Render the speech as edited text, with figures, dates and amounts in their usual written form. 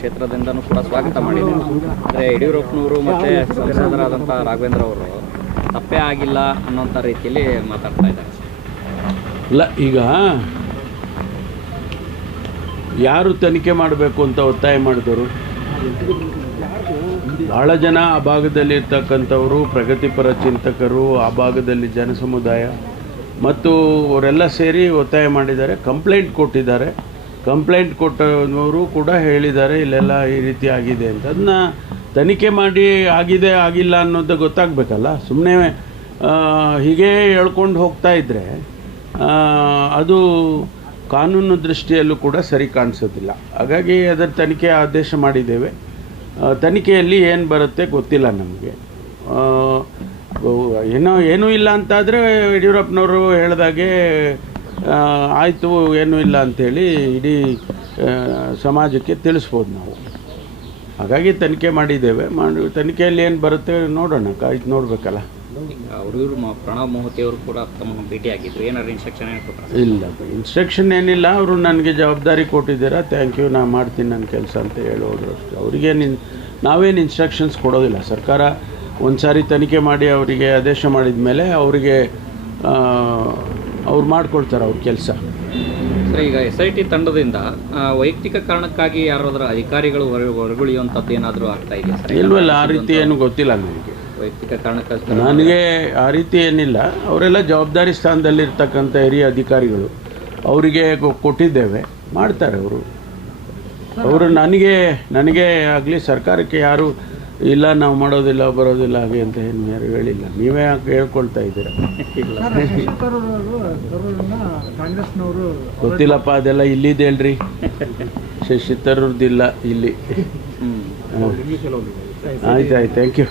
ಕ್ಷೇತ್ರದಿಂದನೂ ಕೂಡ ಸ್ವಾಗತ ಮಾಡಿದ್ದಾರೆ. ಅಂದರೆ ಯಡಿಯೂರಪ್ಪನವರು ಮತ್ತು ಸಂಸದರಾದಂಥ ರಾಘವೇಂದ್ರ ಅವರು ತಪ್ಪೇ ಆಗಿಲ್ಲ ಅನ್ನೋಂಥ ರೀತಿಯಲ್ಲಿ ಮಾತಾಡ್ತಾ ಇದ್ದಾರೆ. ಇಲ್ಲ, ಈಗ ಯಾರು ತನಿಖೆ ಮಾಡಬೇಕು ಅಂತ ಒತ್ತಾಯ ಮಾಡಿದವರು? ಭಾಳ ಜನ ಆ ಭಾಗದಲ್ಲಿ ಇರ್ತಕ್ಕಂಥವರು, ಪ್ರಗತಿಪರ ಚಿಂತಕರು, ಆ ಭಾಗದಲ್ಲಿ ಜನಸಮುದಾಯ ಮತ್ತು ಅವರೆಲ್ಲ ಸೇರಿ ಒತ್ತಾಯ ಮಾಡಿದ್ದಾರೆ, ಕಂಪ್ಲೇಂಟ್ ಕೊಟ್ಟಿದ್ದಾರೆ. ಕಂಪ್ಲೇಂಟ್ ಕೊಟ್ಟವರು ಕೂಡ ಹೇಳಿದ್ದಾರೆ ಇಲ್ಲೆಲ್ಲ ಈ ರೀತಿ ಆಗಿದೆ ಅಂತ. ಅದನ್ನ ತನಿಖೆ ಮಾಡಿ ಆಗಿದೆ ಆಗಿಲ್ಲ ಅನ್ನೋದು ಗೊತ್ತಾಗಬೇಕಲ್ಲ. ಸುಮ್ಮನೆ ಹೀಗೆ ಹೇಳ್ಕೊಂಡು ಹೋಗ್ತಾ ಇದ್ದರೆ ಅದು ಕಾನೂನು ದೃಷ್ಟಿಯಲ್ಲೂ ಕೂಡ ಸರಿ ಕಾಣಿಸೋದಿಲ್ಲ. ಹಾಗಾಗಿ ಅದರ ತನಿಖೆ ಆದೇಶ ಮಾಡಿದ್ದೇವೆ. ತನಿಖೆಯಲ್ಲಿ ಏನು ಬರುತ್ತೆ ಗೊತ್ತಿಲ್ಲ ನಮಗೆ. ಏನೂ ಇಲ್ಲ ಅಂತಾದರೆ ಯಡಿಯೂರಪ್ಪನವರು ಹೇಳಿದಾಗೆ ಆಯಿತು, ಏನೂ ಇಲ್ಲ ಅಂಥೇಳಿ ಇಡೀ ಸಮಾಜಕ್ಕೆ ತಿಳಿಸ್ಬೋದು ನಾವು. ಹಾಗಾಗಿ ತನಿಖೆ ಮಾಡಿದ್ದೇವೆ. ತನಿಖೆಯಲ್ಲಿ ಏನು ಬರುತ್ತೆ ನೋಡೋಣ, ಕಾಯ್ದು ನೋಡಬೇಕಲ್ಲ. ಅವರು ಪ್ರಣವ್ ಮೊಹತಿ ಅವರು ಕೂಡ ತಮ್ಮನ್ನು ಭೇಟಿಯಾಗಿದ್ರು, ಏನಾದ್ರು ಇನ್ಸ್ಟ್ರಕ್ಷನ್ ಏನು ಕೊಟ್ಟರು? ಇಲ್ಲ, ಇನ್ಸ್ಟ್ರಕ್ಷನ್ ಏನಿಲ್ಲ. ಅವರು ನನಗೆ ಜವಾಬ್ದಾರಿ ಕೊಟ್ಟಿದ್ದೀರಾ, ಥ್ಯಾಂಕ್ ಯು, ನಾನು ಮಾಡ್ತೀನಿ ನನ್ನ ಕೆಲಸ ಅಂತ ಹೇಳೋದ್ರು ಅಷ್ಟೇ. ಅವರಿಗೇನು ನಾವೇನು ಇನ್ಸ್ಟ್ರಕ್ಷನ್ಸ್ ಕೊಡೋದಿಲ್ಲ. ಸರ್ಕಾರ ಒಂದು ಸಾರಿ ತನಿಖೆ ಮಾಡಿ ಅವರಿಗೆ ಆದೇಶ ಮಾಡಿದ ಮೇಲೆ ಅವರಿಗೆ ಅವ್ರು ಮಾಡ್ಕೊಳ್ತಾರೆ ಅವ್ರ ಕೆಲಸ. ಸರ್, ಈಗ SIT ತಂಡದಿಂದ ವೈಯಕ್ತಿಕ ಕಾರಣಕ್ಕಾಗಿ ಯಾರಾದರೂ ಅಧಿಕಾರಿಗಳು ಹೊರಗುಳಿಯುವಂಥದ್ದು ಏನಾದರೂ ಆಗ್ತಾ ಇದೆಯಾ ಸರ್? ಇಲ್ವಲ್ಲ, ಆ ರೀತಿ ಏನು ಗೊತ್ತಿಲ್ಲ ನನಗೆ. ವೈಯಕ್ತಿಕ ಕಾರಣಕ್ಕಾಗಿ ನನಗೆ ಆ ರೀತಿ ಏನಿಲ್ಲ. ಅವರೆಲ್ಲ ಜವಾಬ್ದಾರಿ ಸ್ಥಾನದಲ್ಲಿರ್ತಕ್ಕಂಥ ಹಿರಿಯ ಅಧಿಕಾರಿಗಳು, ಅವರಿಗೆ ಕೊಟ್ಟಿದ್ದೇವೆ, ಮಾಡ್ತಾರೆ ಅವರು ನನಗೆ ಆಗಲಿ ಸರ್ಕಾರಕ್ಕೆ ಯಾರು ಇಲ್ಲ ನಾವು ಮಾಡೋದಿಲ್ಲ ಬರೋದಿಲ್ಲ ಹಾಗೆ ಅಂತ ಏನು ಯಾರು ಹೇಳಿಲ್ಲ. ನೀವೇ ಹೇಳ್ಕೊಳ್ತಾ ಇದ್ದೀರಾ. ಗೊತ್ತಿಲ್ಲಪ್ಪ, ಅದೆಲ್ಲ ಇಲ್ಲಿದೆ ಹೇಳ್ರಿ. ಶಶಿ ತರೂರ್ದಿಲ್ಲ ಇಲ್ಲಿ. ಆಯ್ತು, ಥ್ಯಾಂಕ್ ಯು.